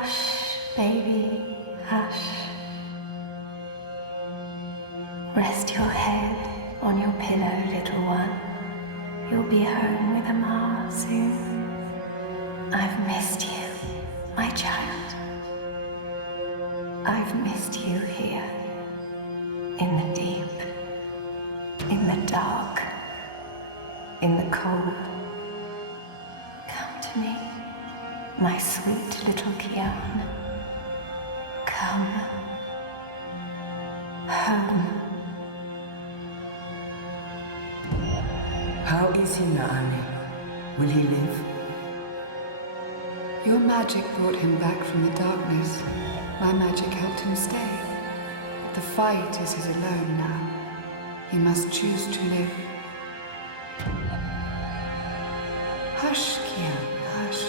Hush, baby, hush. Rest your head on your pillow, little one. You'll be home with Amar soon. I've missed you, my child. I've missed you here, in the deep, in the dark, in the cold. Come to me, my sweet little Kian. Come home. How is he, Naani? Will he live? Your magic brought him back from the darkness. My magic helped him stay. But the fight is his alone now. He must choose to live. Hush, Kian, hush.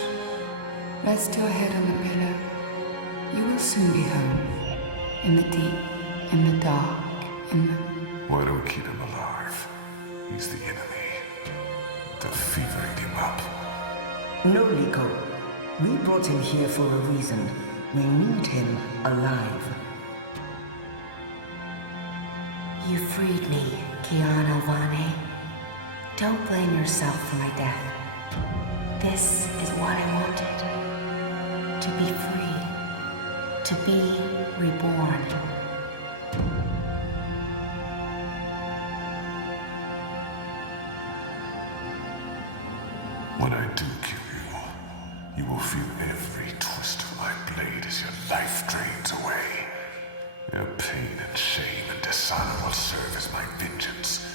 Rest your head on the pillow. You will soon be home. In the deep, in the dark, in the... Why do we keep him alive? He's the enemy. They're fevering him up. No, Liko. We brought him here for a reason. We need him alive. You freed me, Kian Alvane. Don't blame yourself for my death. This is what I wanted. To be free. To be reborn. When I do kill you, you will feel every twist of my blade as your life drains away. Your pain and shame and dishonor will serve as my vengeance.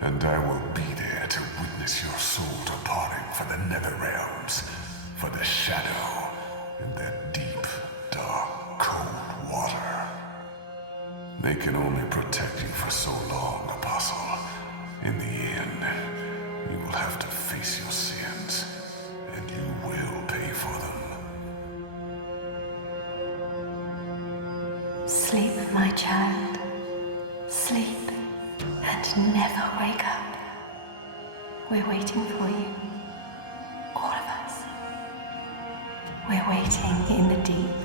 And I will be there to witness your soul departing for the nether realms, for the shadow and that deep, dark, cold water. They can only protect you for so long, Apostle. In the end, you will have to face your sins, and you will pay for them. Sleep, my child. Sleep and never wake up. We're waiting for you. All of us. We're waiting in the deep,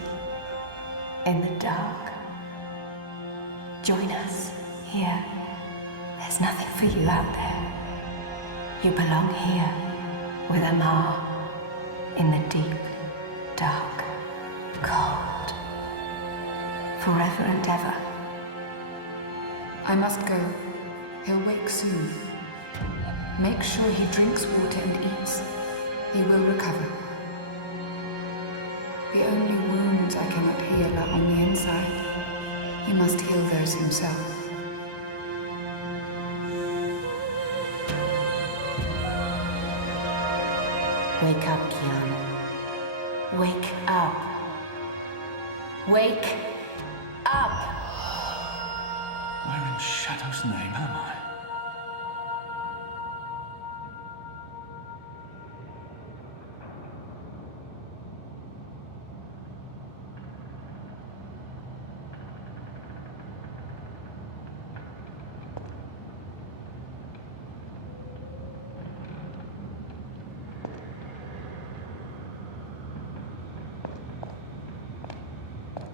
in the dark. Join us here. There's nothing for you out there. You belong here with Amar in the deep, dark, cold. Forever and ever. I must go. He'll wake soon. Make sure he drinks water and eats. He will recover. The only wounds I cannot heal are on the inside. He must heal those himself. Wake up, Kian. Wake up. Wake up! Where in Shadow's name am I?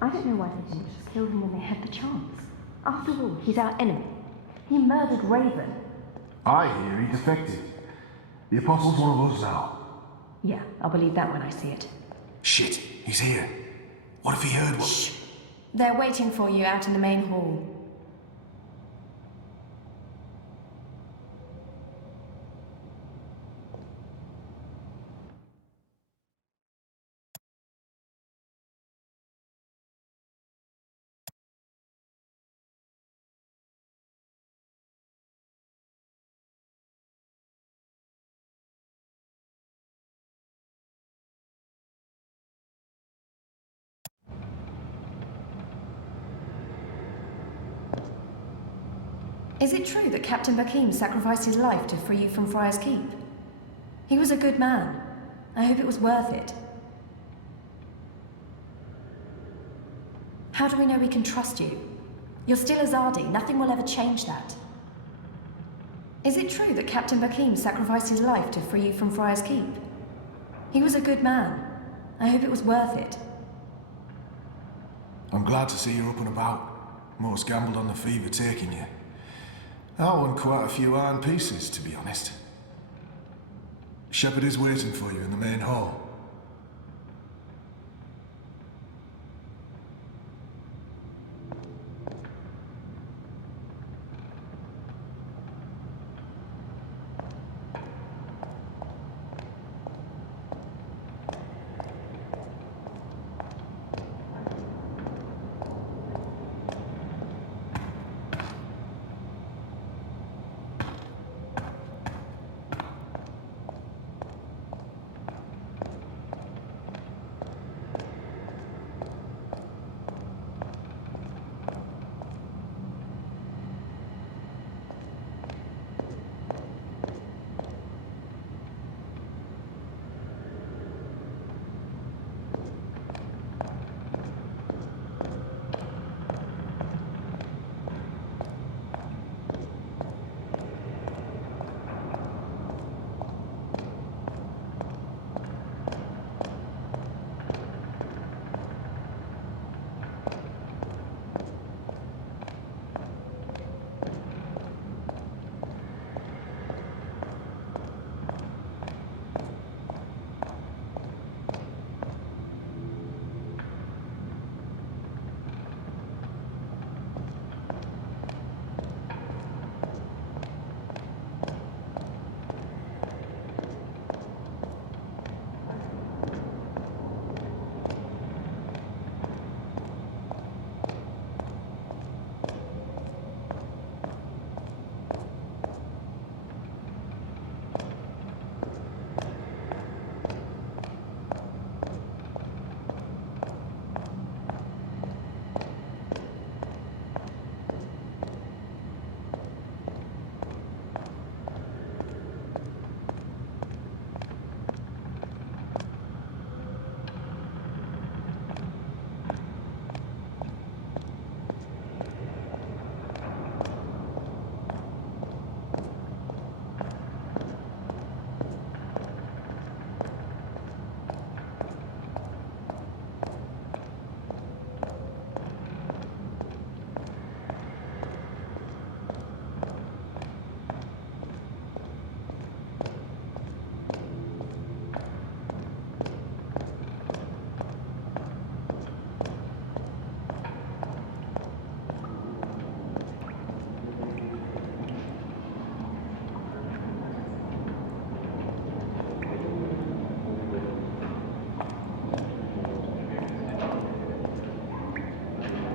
I don't know why they didn't just kill him when they had the chance. After all, he's our enemy. He murdered Raven. I hear he defected. The Apostle's one of us now. Yeah, I'll believe that when I see it. Shit, he's here. What if he heard what? Shh. They're waiting for you out in the main hall. Is it true that Captain Bakim sacrificed his life to free you from Friar's Keep? He was a good man. I hope it was worth it. How do we know we can trust you? You're still Azadi. Nothing will ever change that. Is it true that Captain Bakim sacrificed his life to free you from Friar's Keep? He was a good man. I hope it was worth it. I'm glad to see you're up and about. Most gambled on the fever taking you. I won quite a few iron pieces, to be honest. Shepherd is waiting for you in the main hall.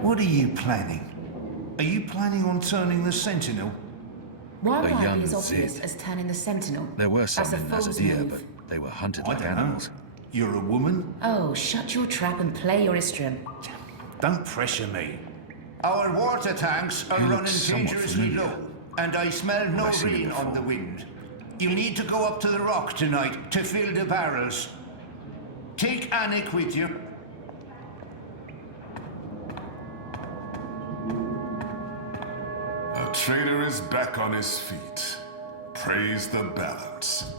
What are you planning? Are you planning on turning the Sentinel? Why A would I young be as obvious Zid. as turning the Sentinel? There were some That's a in fool's Nazadir, move. but they were hunted I like don't know. animals. You're a woman? Oh, shut your trap and play your Istrum. Don't pressure me. Our water tanks are You look running somewhat dangerously familiar. low, and I smell no I've seen you rain on before. the wind. You need to go up to the rock tonight to fill the barrels. Take Anik with you. A trader is back on his feet. Praise the balance.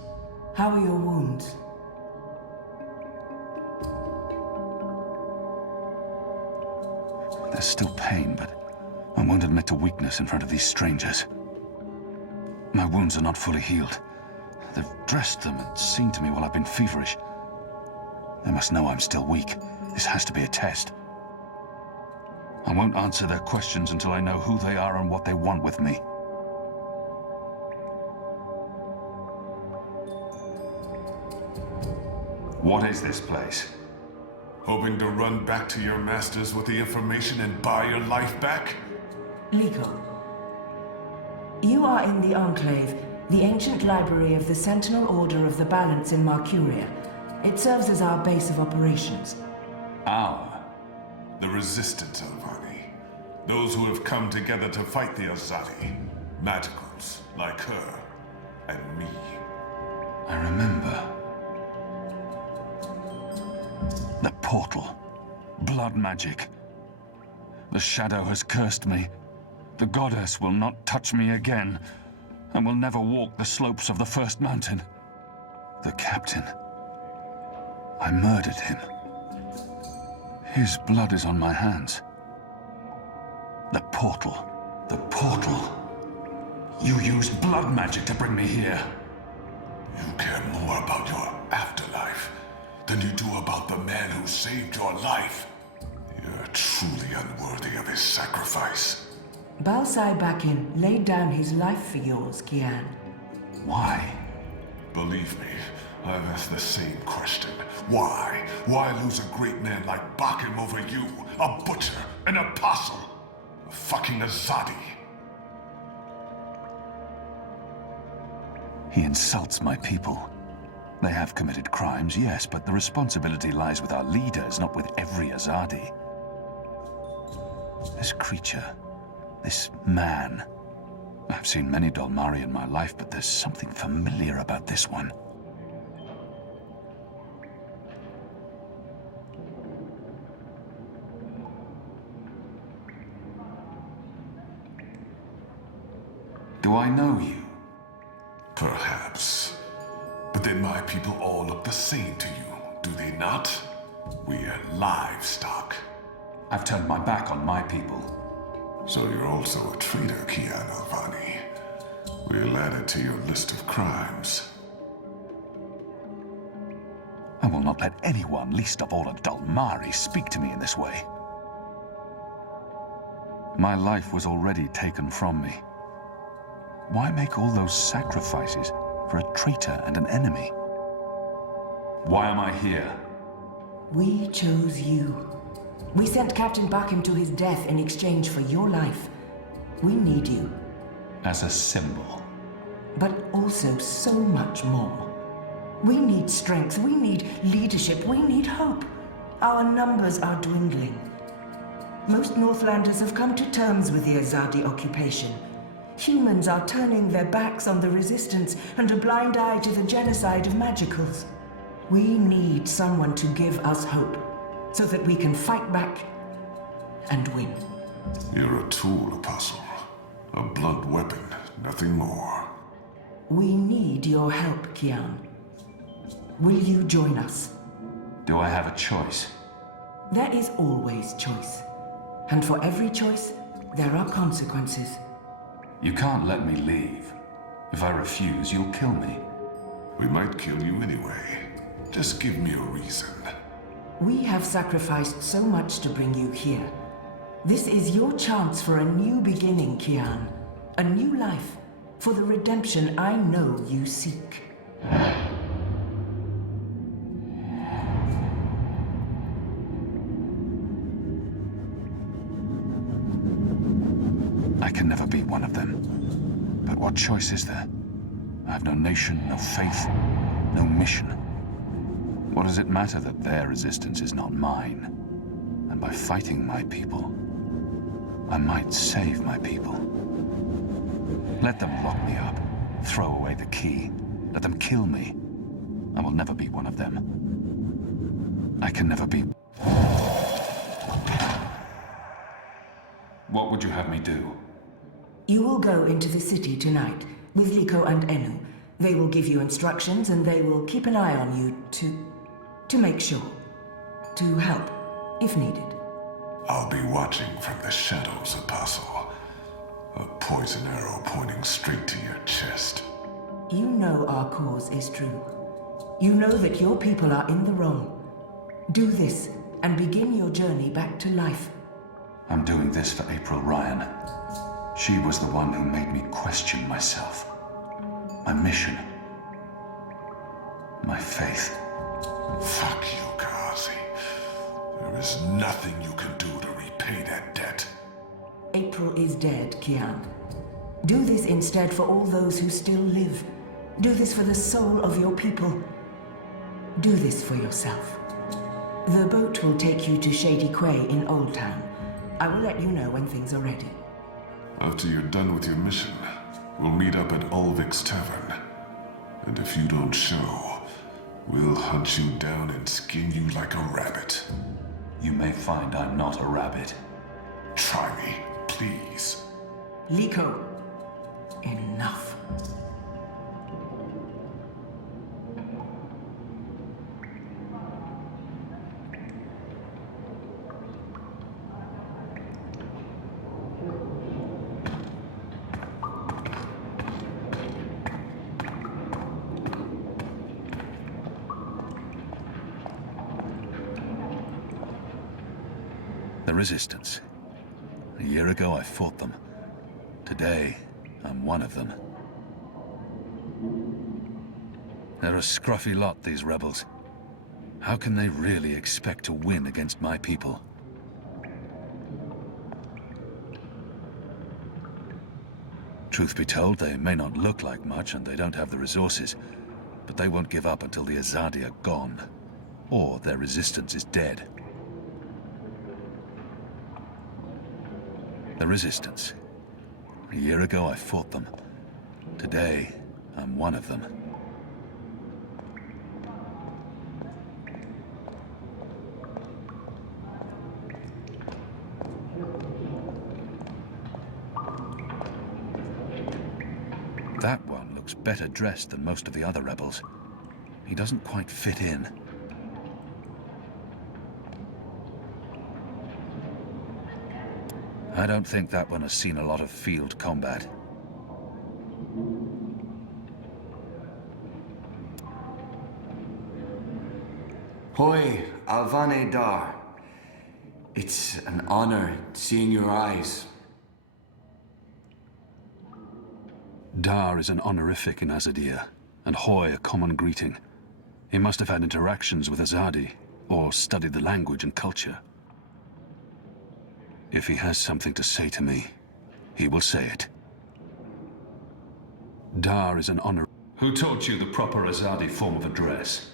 How are your wounds? There's still pain, but I won't admit to weakness in front of these strangers. My wounds are not fully healed. They've dressed them and seen to me while I've been feverish. They must know I'm still weak. This has to be a test. I won't answer their questions until I know who they are and what they want with me. What is this place? Hoping to run back to your masters with the information and buy your life back? Liko. You are in the Enclave, the ancient library of the Sentinel Order of the Balance in Marcuria. It serves as our base of operations. Our? The Resistance, Alvani. Those who have come together to fight the Azadi. Magicals, like her, and me. I remember. The portal. Blood magic. The shadow has cursed me. The goddess will not touch me again, and will never walk the slopes of the first mountain. The captain. I murdered him. His blood is on my hands. The portal. The portal. You used blood magic to bring me here. You care more about your afterlife than you do about the man who saved your life. You're truly unworthy of his sacrifice. Balsai Bakin laid down his life for yours, Kian. Why? Believe me, I've asked the same question. Why? Why lose a great man like Bakim over you? A butcher, an apostle, a fucking Azadi. He insults my people. They have committed crimes, yes, but the responsibility lies with our leaders, not with every Azadi. This creature, this man. I've seen many Dolmari in my life, but there's something familiar about this one. Do I know you? Perhaps. But then my people all look the same to you, do they not? We're livestock. I've turned my back on my people. So you're also a traitor, Kian Alvani. We'll add it to your list of crimes. I will not let anyone, least of all a Dolmari, speak to me in this way. My life was already taken from me. Why make all those sacrifices for a traitor and an enemy? Why am I here? We chose you. We sent Captain Bakim to his death in exchange for your life. We need you. As a symbol. But also so much more. We need strength, we need leadership, we need hope. Our numbers are dwindling. Most Northlanders have come to terms with the Azadi occupation. Humans are turning their backs on the resistance and a blind eye to the genocide of magicals. We need someone to give us hope, so that we can fight back and win. You're a tool, Apostle. A blunt weapon, nothing more. We need your help, Kian. Will you join us? Do I have a choice? There is always choice. And for every choice, there are consequences. You can't let me leave. If I refuse, you'll kill me. We might kill you anyway. Just give me a reason. We have sacrificed so much to bring you here. This is your chance for a new beginning, Kian. A new life, for the redemption I know you seek. I can never be one of them. But what choice is there? I have no nation, no faith, no mission. What does it matter that their resistance is not mine? And by fighting my people, I might save my people. Let them lock me up, throw away the key, let them kill me. I will never be one of them. I can never be... What would you have me do? You will go into the city tonight with Liko and Enu. They will give you instructions and they will keep an eye on you to make sure. To help, if needed. I'll be watching from the shadows, Apostle. A poison arrow pointing straight to your chest. You know our cause is true. You know that your people are in the wrong. Do this and begin your journey back to life. I'm doing this for April Ryan. She was the one who made me question myself. My mission. My faith. Fuck you, Kazi. There is nothing you can do to repay that debt. April is dead, Kian. Do this instead for all those who still live. Do this for the soul of your people. Do this for yourself. The boat will take you to Shady Quay in Old Town. I will let you know when things are ready. After you're done with your mission, we'll meet up at Ulvik's Tavern. And if you don't show, we'll hunt you down and skin you like a rabbit. You may find I'm not a rabbit. Try me, please. Liko, enough. The Resistance. A year ago, I fought them. Today, I'm one of them. They're a scruffy lot, these rebels. How can they really expect to win against my people? Truth be told, they may not look like much and they don't have the resources, but they won't give up until the Azadi are gone, or their resistance is dead. The Resistance. A year ago, I fought them. Today, I'm one of them. That one looks better dressed than most of the other rebels. He doesn't quite fit in. I don't think that one has seen a lot of field combat. Hoi, Alvane Dar. It's an honor seeing your eyes. Dar is an honorific in Azadir, and Hoi a common greeting. He must have had interactions with Azadi, or studied the language and culture. If he has something to say to me, he will say it. Dar is an honor... Who taught you the proper Azadi form of address?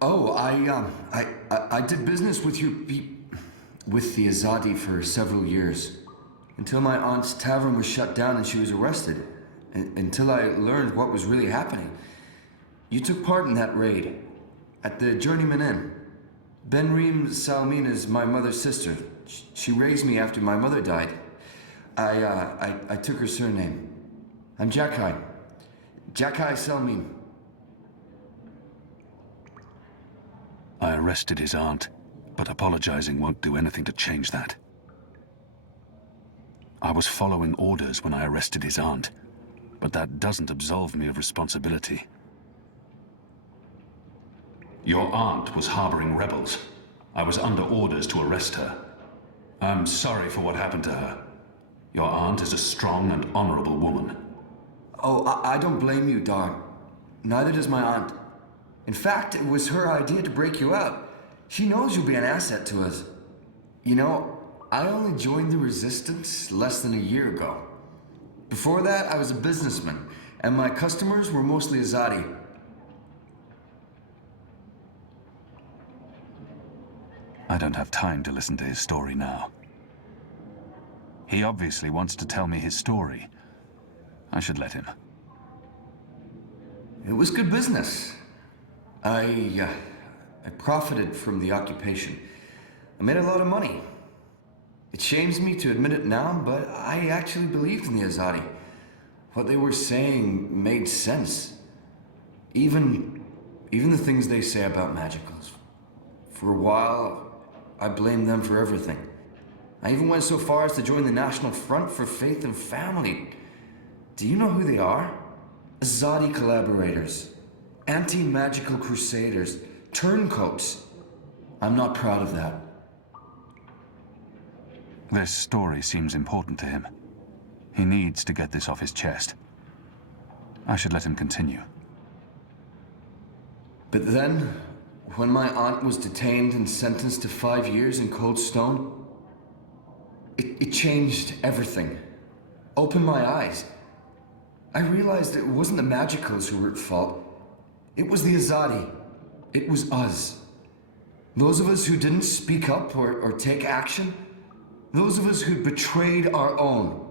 Oh, I did business with with the Azadi for several years. Until my aunt's tavern was shut down and she was arrested. Until I learned what was really happening. You took part in that raid. At the Journeyman Inn. Benreem Salmin is my mother's sister. She raised me after my mother died. I took her surname. I'm Jakai. Jakai Salmin. I arrested his aunt, but apologizing won't do anything to change that. I was following orders when I arrested his aunt, but that doesn't absolve me of responsibility. Your aunt was harboring rebels. I was under orders to arrest her. I'm sorry for what happened to her. Your aunt is a strong and honorable woman. Oh, I don't blame you, Dar. Neither does my aunt. In fact, it was her idea to break you out. She knows you'll be an asset to us. You know, I only joined the Resistance less than a year ago. Before that, I was a businessman, and my customers were mostly Azadi. I don't have time to listen to his story now. He obviously wants to tell me his story. I should let him. It was good business. I profited from the occupation. I made a lot of money. It shames me to admit it now, but I actually believed in the Azadi. What they were saying made sense. Even the things they say about magicals. For a while, I blamed them for everything. I even went so far as to join the National Front for Faith and Family. Do you know who they are? Azadi collaborators. Anti-magical crusaders. Turncoats. I'm not proud of that. This story seems important to him. He needs to get this off his chest. I should let him continue. But then, when my aunt was detained and sentenced to 5 years in Cold Stone, it changed everything. Opened my eyes. I realized it wasn't the magicals who were at fault. It was the Azadi. It was us. Those of us who didn't speak up or take action. Those of us who'd betrayed our own.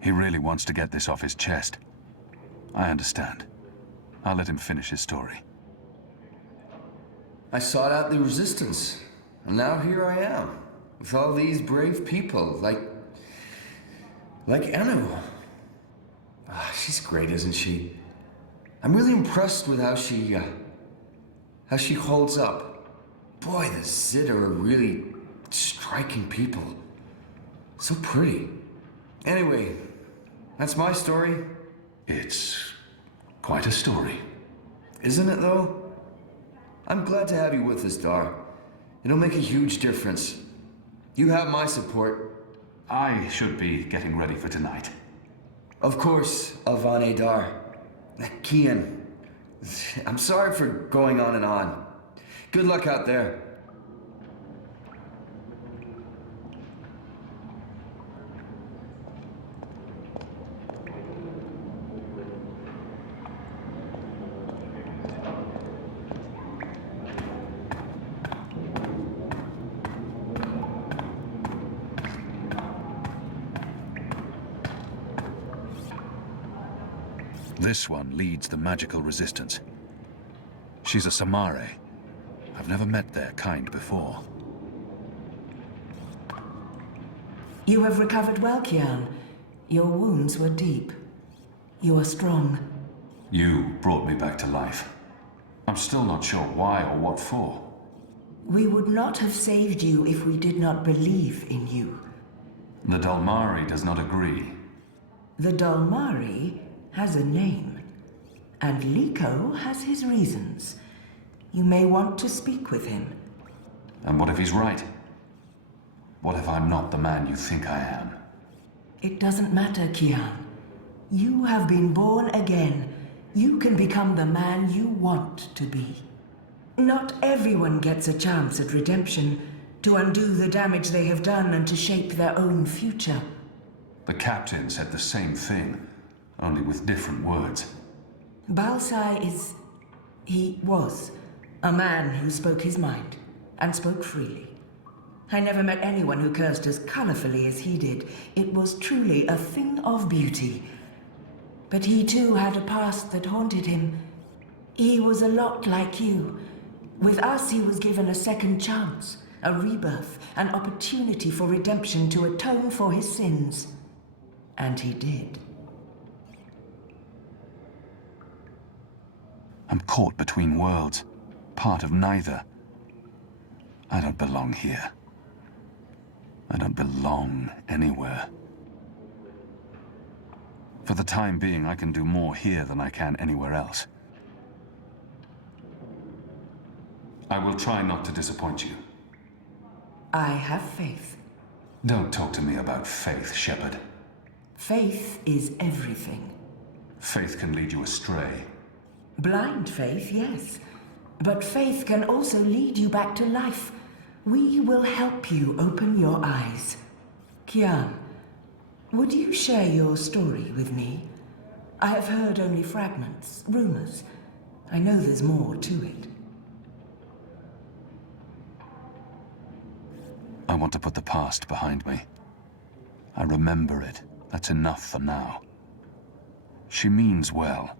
He really wants to get this off his chest. I understand. I'll let him finish his story. I sought out the Resistance, and now here I am, with all these brave people, like Anu. She's great, isn't she? I'm really impressed with how she holds up. Boy, the Zid are really striking people. So pretty. Anyway, that's my story. It's quite a story. Isn't it, though? I'm glad to have you with us, Dar. It'll make a huge difference. You have my support. I should be getting ready for tonight. Of course, Avane Dar. Kian, I'm sorry for going on and on. Good luck out there. This one leads the magical resistance. She's a Samare. I've never met their kind before. You have recovered well, Kian. Your wounds were deep. You are strong. You brought me back to life. I'm still not sure why or what for. We would not have saved you if we did not believe in you. The Dalmari does not agree. The Dalmari has a name, and Liko has his reasons. You may want to speak with him. And what if he's right? What if I'm not the man you think I am? It doesn't matter, Kian. You have been born again. You can become the man you want to be. Not everyone gets a chance at redemption, to undo the damage they have done and to shape their own future. The captain said the same thing, only with different words. Balsai he was a man who spoke his mind, and spoke freely. I never met anyone who cursed as colorfully as he did. It was truly a thing of beauty. But he too had a past that haunted him. He was a lot like you. With us, he was given a second chance, a rebirth, an opportunity for redemption to atone for his sins. And he did. I'm caught between worlds, part of neither. I don't belong here. I don't belong anywhere. For the time being, I can do more here than I can anywhere else. I will try not to disappoint you. I have faith. Don't talk to me about faith, Shepard. Faith is everything. Faith can lead you astray. Blind faith, yes. But faith can also lead you back to life. We will help you open your eyes. Kian, would you share your story with me? I have heard only fragments, rumors. I know there's more to it. I want to put the past behind me. I remember it. That's enough for now. She means well,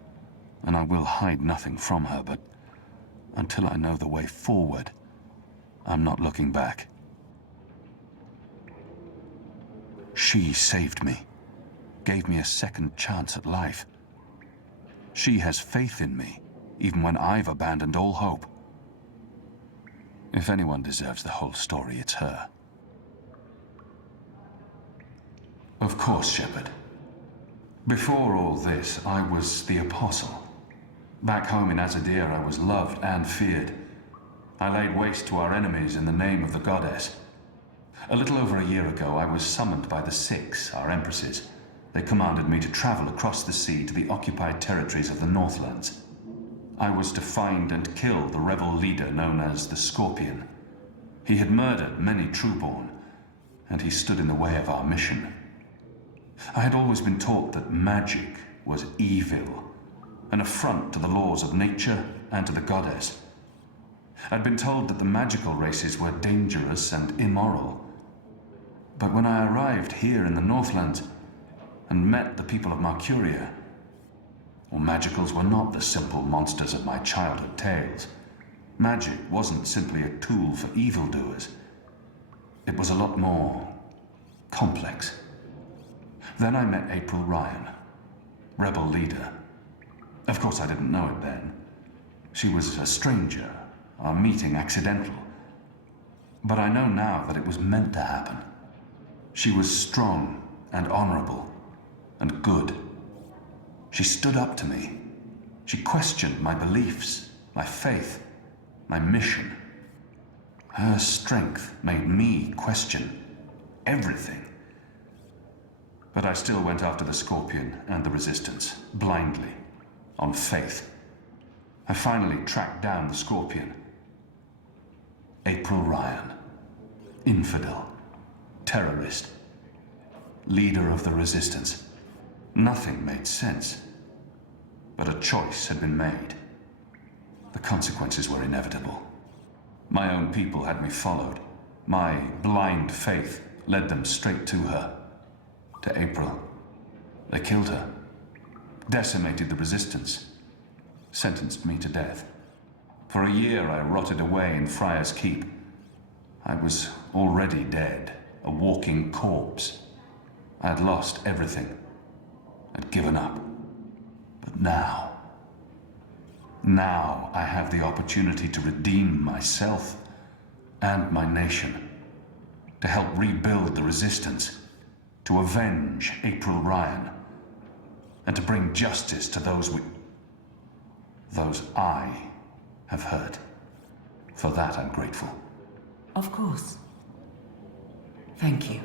and I will hide nothing from her, but until I know the way forward, I'm not looking back. She saved me, gave me a second chance at life. She has faith in me, even when I've abandoned all hope. If anyone deserves the whole story, it's her. Of course, Shepard. Before all this, I was the Apostle. Back home in Azadir, I was loved and feared. I laid waste to our enemies in the name of the goddess. A little over a year ago, I was summoned by the Six, our empresses. They commanded me to travel across the sea to the occupied territories of the Northlands. I was to find and kill the rebel leader known as the Scorpion. He had murdered many Trueborn, and he stood in the way of our mission. I had always been taught that magic was evil, an affront to the laws of nature and to the goddess. I'd been told that the magical races were dangerous and immoral. But when I arrived here in the Northlands and met the people of Marcuria, well, magicals were not the simple monsters of my childhood tales. Magic wasn't simply a tool for evildoers. It was a lot more complex. Then I met April Ryan, rebel leader. Of course, I didn't know it then. She was a stranger, our meeting accidental. But I know now that it was meant to happen. She was strong and honorable and good. She stood up to me. She questioned my beliefs, my faith, my mission. Her strength made me question everything. But I still went after the Scorpion and the Resistance, blindly, on faith. I finally tracked down the Scorpion. April Ryan. Infidel. Terrorist. Leader of the Resistance. Nothing made sense. But a choice had been made. The consequences were inevitable. My own people had me followed. My blind faith led them straight to her. To April. They killed her. Decimated the Resistance. Sentenced me to death. For a year I rotted away in Friar's Keep. I was already dead, a walking corpse. I had lost everything. I'd given up. But now I have the opportunity to redeem myself and my nation. To help rebuild the Resistance. To avenge April Ryan. And to bring justice to those I have hurt. For that I'm grateful. Of course. Thank you.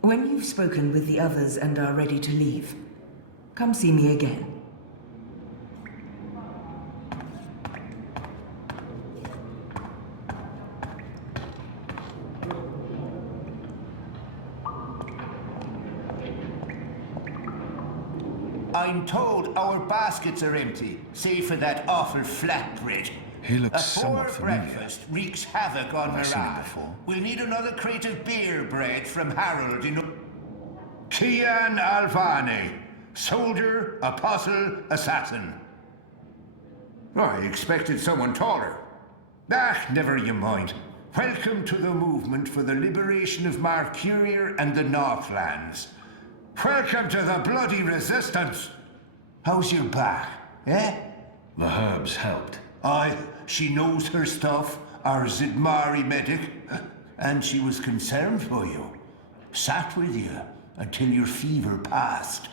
When you've spoken with the others and are ready to leave, come see me again. I'm told our baskets are empty, save for that awful flatbread. He looks A somewhat poor familiar. breakfast wreaks havoc on I've seen him morale. before. We'll need another crate of beer bread from Harold in... Kian Alvane, soldier, apostle, assassin. I expected someone taller. Never you mind. Welcome to the movement for the liberation of Mercurier and the Northlands. Welcome to the bloody Resistance. How's your back, eh? The herbs helped. Aye, she knows her stuff, our Zidmari medic, and she was concerned for you. Sat with you until your fever passed.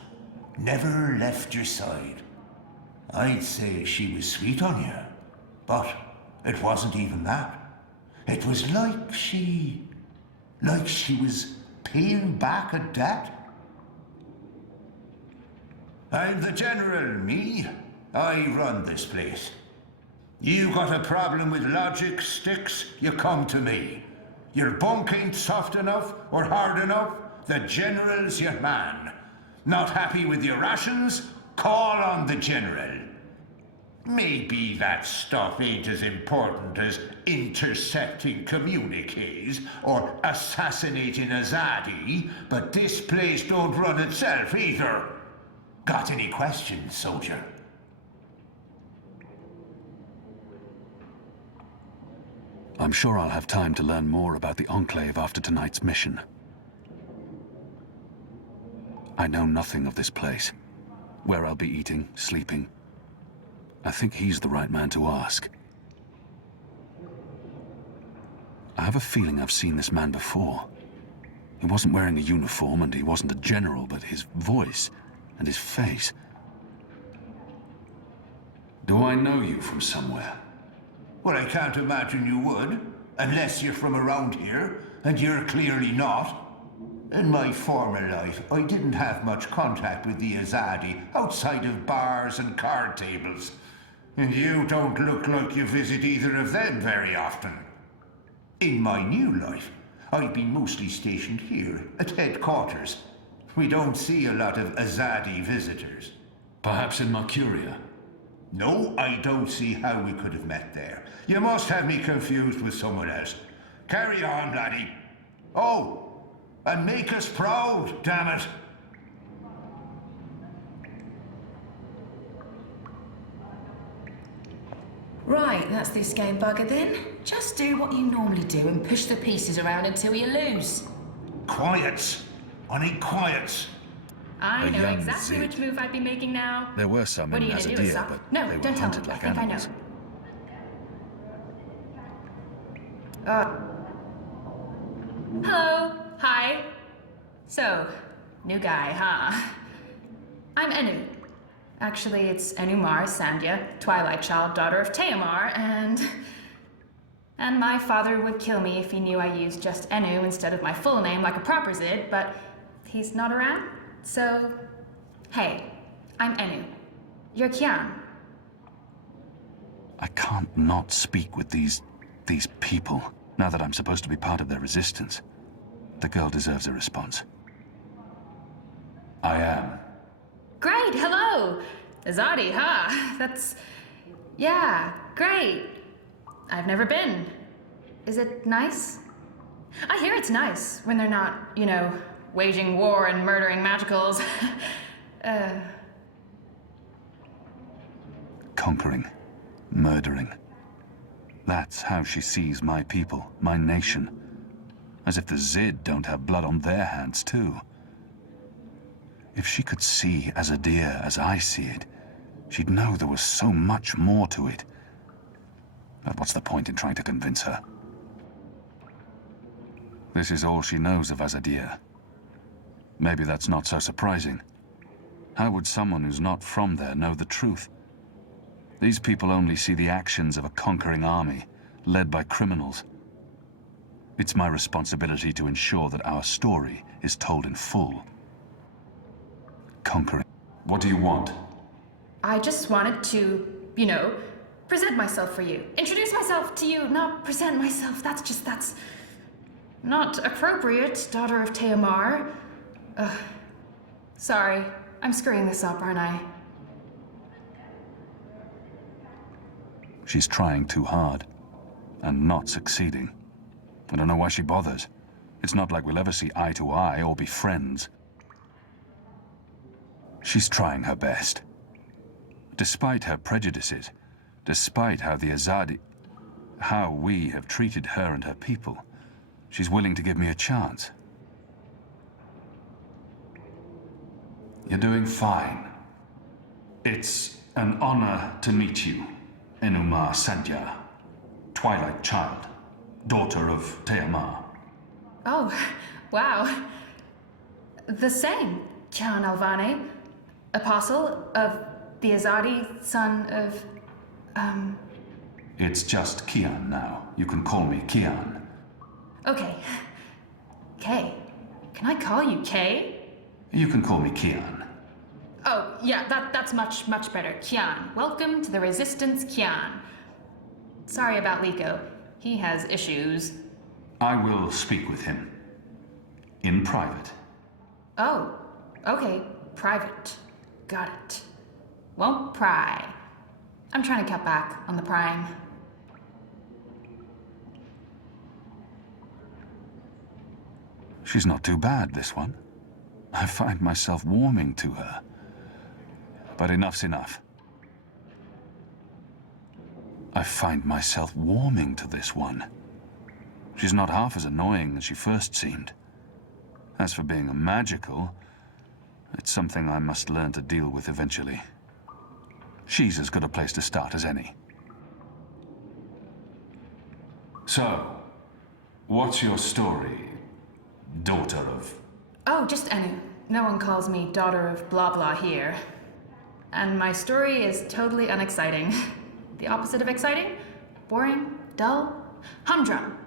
Never left your side. I'd say she was sweet on you, but it wasn't even that. It was like she was paying back a debt. I'm the general, me. I run this place. You got a problem with logic, Sticks, you come to me. Your bunk ain't soft enough or hard enough, the general's your man. Not happy with your rations? Call on the general. Maybe that stuff ain't as important as intercepting communiques or assassinating Azadi, but this place don't run itself either. Got any questions, soldier? I'm sure I'll have time to learn more about the Enclave after tonight's mission. I know nothing of this place. Where I'll be eating, sleeping. I think he's the right man to ask. I have a feeling I've seen this man before. He wasn't wearing a uniform and he wasn't a general, but his voice and his face. Do I know you from somewhere? Well, I can't imagine you would, unless you're from around here, and you're clearly not. In my former life, I didn't have much contact with the Azadi outside of bars and card tables. And you don't look like you visit either of them very often. In my new life, I've been mostly stationed here at headquarters. We don't see a lot of Azadi visitors. Perhaps in Mercuria? No, I don't see how we could have met there. You must have me confused with someone else. Carry on, laddie. Oh, and make us proud, damn it. Right, that's this game bugger then. Just do what you normally do and push the pieces around until you lose. Quiets. I need quiets. I A know young exactly Zed. which move I'd be making now. There were some What are in you gonna do, Azadir, Sop? but No, they were don't tell me. hunted I like think animals. I know. Hello. Hi. So, new guy, huh? I'm Enu. Actually, it's Enumar Sandhya, Twilight Child, daughter of Teomar, and And my father would kill me if he knew I used just Enu instead of my full name like a proper Zid, but he's not around, so... Hey, I'm Enu. You're Kian. I can't not speak with these people, now that I'm supposed to be part of their resistance. The girl deserves a response. I am. Great, hello! Azadi, huh? That's... Yeah, great. I've never been. Is it nice? I hear it's nice when they're not, you know, waging war and murdering magicals. Conquering. Murdering. That's how she sees my people, my nation. As if the Zid don't have blood on their hands, too. If she could see Azadir as I see it, she'd know there was so much more to it. But what's the point in trying to convince her? This is all she knows of Azadir. Maybe that's not so surprising. How would someone who's not from there know the truth? These people only see the actions of a conquering army, led by criminals. It's my responsibility to ensure that our story is told in full. Conquering. What do you want? I just wanted to, you know, present myself for you. Introduce myself to you, not present myself. That's not appropriate, daughter of Teomar. Sorry, I'm screwing this up, aren't I? She's trying too hard, and not succeeding. I don't know why she bothers. It's not like we'll ever see eye to eye or be friends. She's trying her best. Despite her prejudices, despite how how we have treated her and her people, she's willing to give me a chance. You're doing fine. It's an honor to meet you, Enuma Sandhya, Twilight Child, daughter of Teomar. Oh, wow. The same, Kian Alvane, apostle of the Azadi, son of, It's just Kian now. You can call me Kian. Okay. Kay. Can I call you Kay? You can call me Kian. Oh, yeah, that's much better. Kian. Welcome to the Resistance, Kian. Sorry about Liko. He has issues. I will speak with him. In private. Oh, okay. Private. Got it. Won't pry. I'm trying to cut back on the prying. She's not too bad, this one. I find myself warming to her. But enough's enough. I find myself warming to this one. She's not half as annoying as she first seemed. As for being a magical, it's something I must learn to deal with eventually. She's as good a place to start as any. So, what's your story, daughter of... Oh, just Enu. No one calls me daughter of blah blah here. And my story is totally unexciting. The opposite of exciting? Boring? Dull? Humdrum.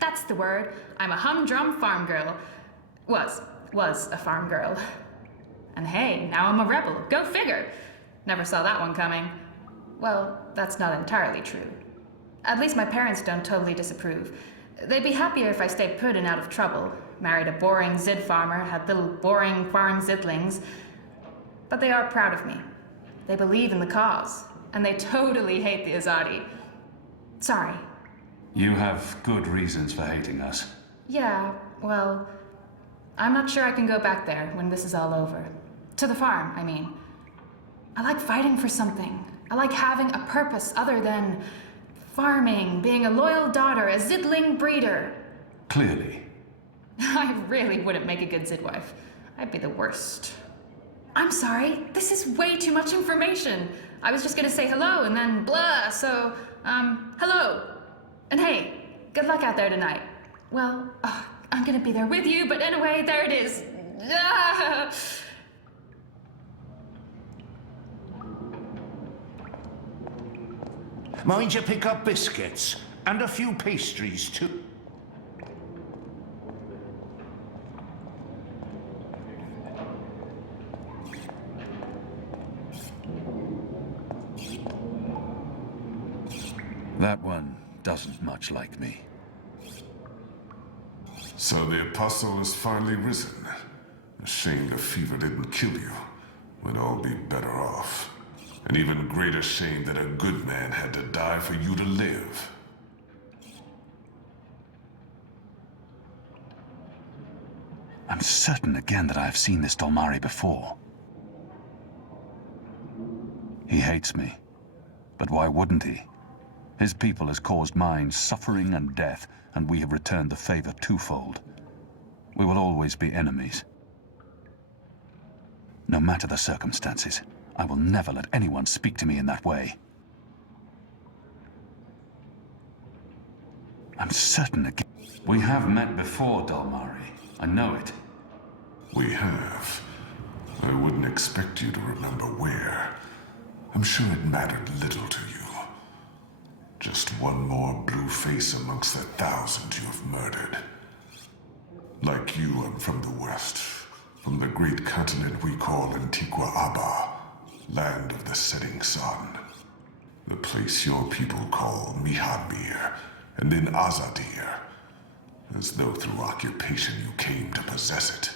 That's the word. I'm a humdrum farm girl. Was a farm girl. And hey, now I'm a rebel. Go figure. Never saw that one coming. Well, that's not entirely true. At least my parents don't totally disapprove. They'd be happier if I stayed put and out of trouble. Married a boring Zid farmer, had little boring farm Zidlings. But they are proud of me. They believe in the cause. And they totally hate the Azadi. Sorry. You have good reasons for hating us. Yeah, well, I'm not sure I can go back there when this is all over. To the farm, I mean. I like fighting for something. I like having a purpose other than farming, being a loyal daughter, a Zidling breeder. Clearly. I really wouldn't make a good Zidwife. I'd be the worst. I'm sorry, this is way too much information. I was just gonna say hello and then blah, so, hello. And hey, good luck out there tonight. Well, I'm gonna be there with you, but anyway, there it is. Ah! Mind you pick up biscuits. and a few pastries too. That one doesn't much like me. So the apostle has finally risen. A shame the fever didn't kill you. We'd all be better off. An even greater shame that a good man had to die for you to live. I'm certain again that I have seen this Dolmari before. He hates me. But why wouldn't he? His people has caused mine suffering and death, and we have returned the favor twofold. We will always be enemies. No matter the circumstances, I will never let anyone speak to me in that way. I'm certain again. We have met before, Dolmari. I know it. We have. I wouldn't expect you to remember where. I'm sure it mattered little to you. Just one more blue face amongst the thousands you have murdered. Like you, I'm from the West, from the great continent we call Antigua Aba, land of the setting sun. The place your people call Mihadmir, and then Azadir, as though through occupation you came to possess it.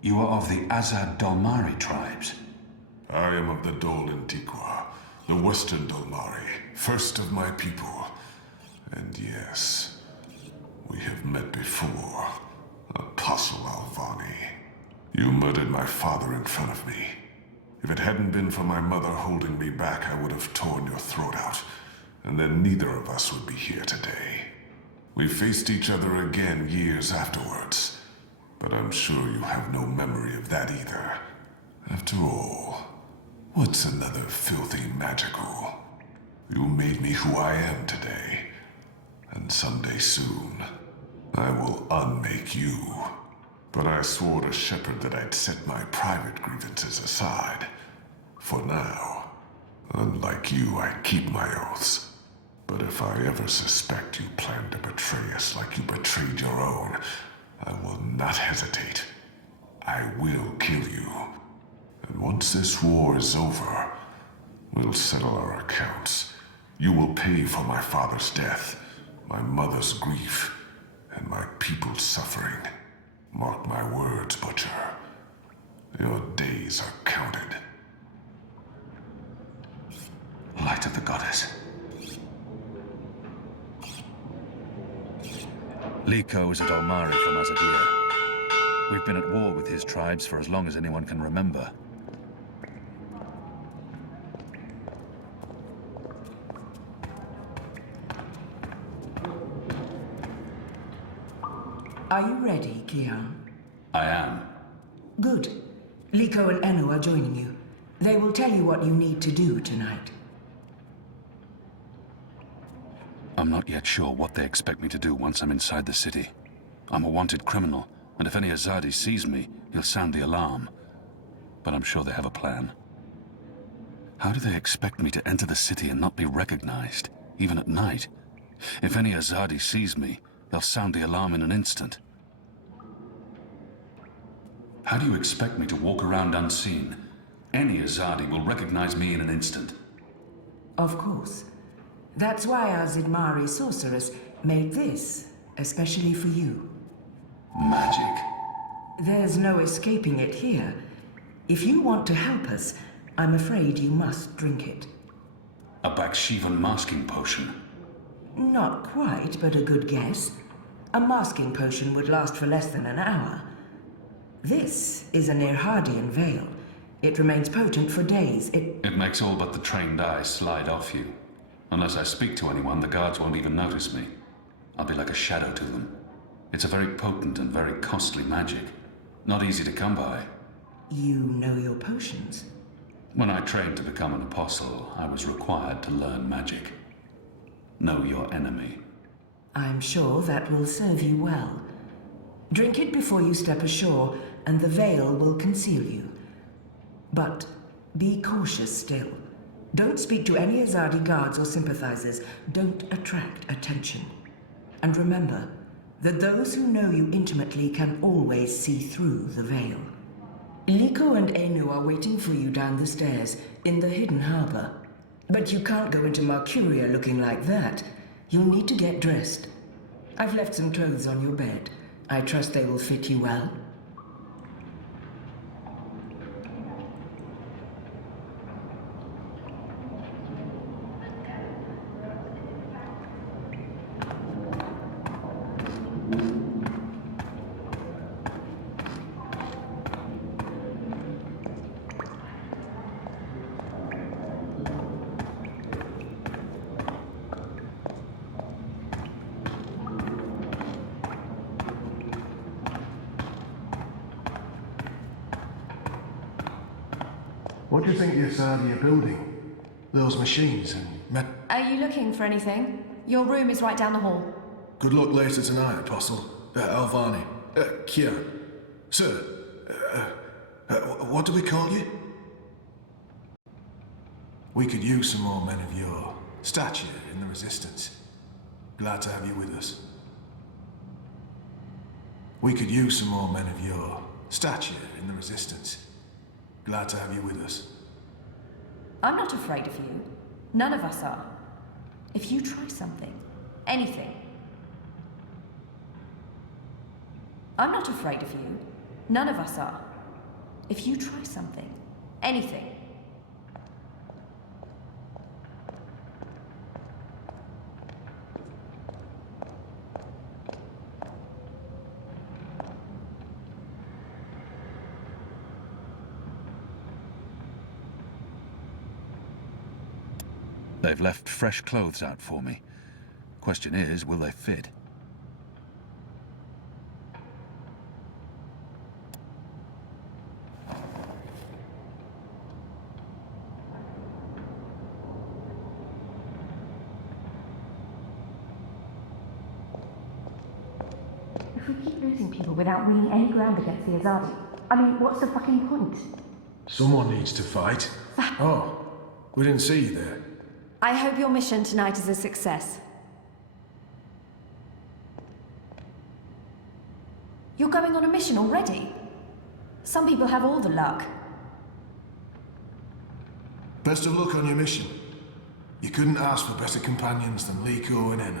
You are of the Azad Dolmari tribes? I am of the Dol Antigua, the Western Dolmari, first of my people. And yes, we have met before, Apostle Alvani. You murdered my father in front of me. If it hadn't been for my mother holding me back, I would have torn your throat out, and then neither of us would be here today. We faced each other again years afterwards, but I'm sure you have no memory of that either. After all, what's another filthy magical? You made me who I am today, and someday soon, I will unmake you. But I swore to Shepherd that I'd set my private grievances aside. For now. Unlike you, I keep my oaths. But if I ever suspect you plan to betray us like you betrayed your own, I will not hesitate. I will kill you. And once this war is over, we'll settle our accounts. You will pay for my father's death, my mother's grief, and my people's suffering. Mark my words, Butcher. Your days are counted. Light of the Goddess. Liko is a Dolmari from Azadir. We've been at war with his tribes for as long as anyone can remember. Are you ready, Kian? I am. Good. Liko and Enu are joining you. They will tell you what you need to do tonight. I'm not yet sure what they expect me to do once I'm inside the city. I'm a wanted criminal, and if any Azadi sees me, he'll sound the alarm. But I'm sure they have a plan. How do they expect me to enter the city and not be recognized, even at night? If any Azadi sees me, they'll sound the alarm in an instant. How do you expect me to walk around unseen? Any Azadi will recognize me in an instant. Of course. That's why our Zidmari sorceress made this, especially for you. Magic. There's no escaping it here. If you want to help us, I'm afraid you must drink it. A Bakshivan masking potion. Not quite, but a good guess. A masking potion would last for less than an hour. This is an Irhadian veil. It remains potent for days. It makes all but the trained eyes slide off you. Unless I speak to anyone, the guards won't even notice me. I'll be like a shadow to them. It's a very potent and very costly magic. Not easy to come by. You know your potions? When I trained to become an apostle, I was required to learn magic. Know your enemy. I'm sure that will serve you well. Drink it before you step ashore, and the veil will conceal you. But be cautious still. Don't speak to any Azadi guards or sympathizers. Don't attract attention. And remember that those who know you intimately can always see through the veil. Liko and Enu are waiting for you down the stairs in the hidden harbor. But you can't go into Mercuria looking like that. You'll need to get dressed. I've left some clothes on your bed. I trust they will fit you well. What do you think the Asadi are building? Those machines and Are you looking for anything? Your room is right down the hall. Good luck later tonight, Apostle. Alvani. Kian. Sir. What do we call you? We could use some more men of your stature in the Resistance. Glad to have you with us. We could use some more men of your stature in the Resistance. Glad to have you with us. I'm not afraid of you. None of us are. If you try something, anything. I'm not afraid of you. None of us are. If you try something, anything. They've left fresh clothes out for me. Question is, will they fit? If we keep losing people without winning any ground against the Azadi, I mean, what's the fucking point? Someone needs to fight. Oh, we didn't see you there. I hope your mission tonight is a success. You're going on a mission already? Some people have all the luck. Best of luck on your mission. You couldn't ask for better companions than Liko and Enu.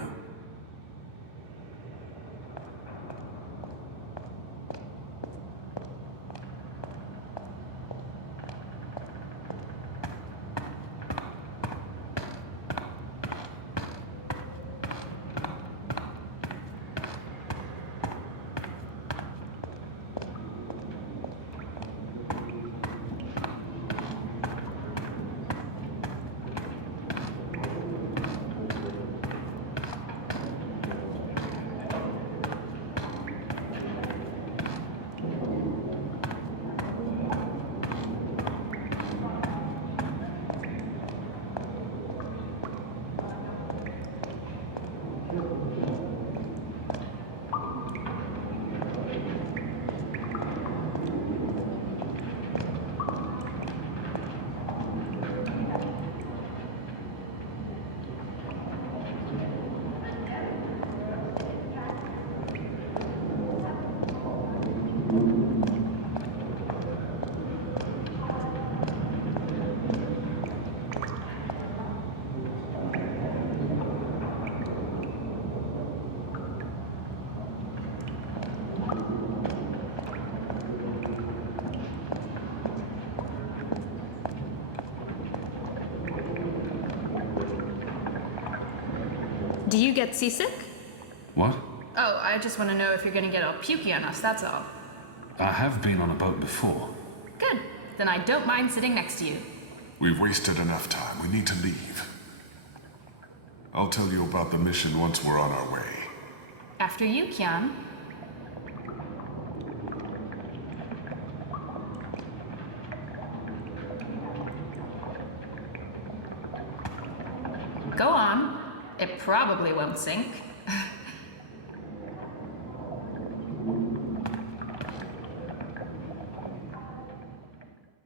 Do you get seasick? What? Oh, I just want to know if you're gonna get all pukey on us, that's all. I have been on a boat before. Good. Then I don't mind sitting next to you. We've wasted enough time. We need to leave. I'll tell you about the mission once we're on our way. After you, Kian. Go on. It probably won't sink.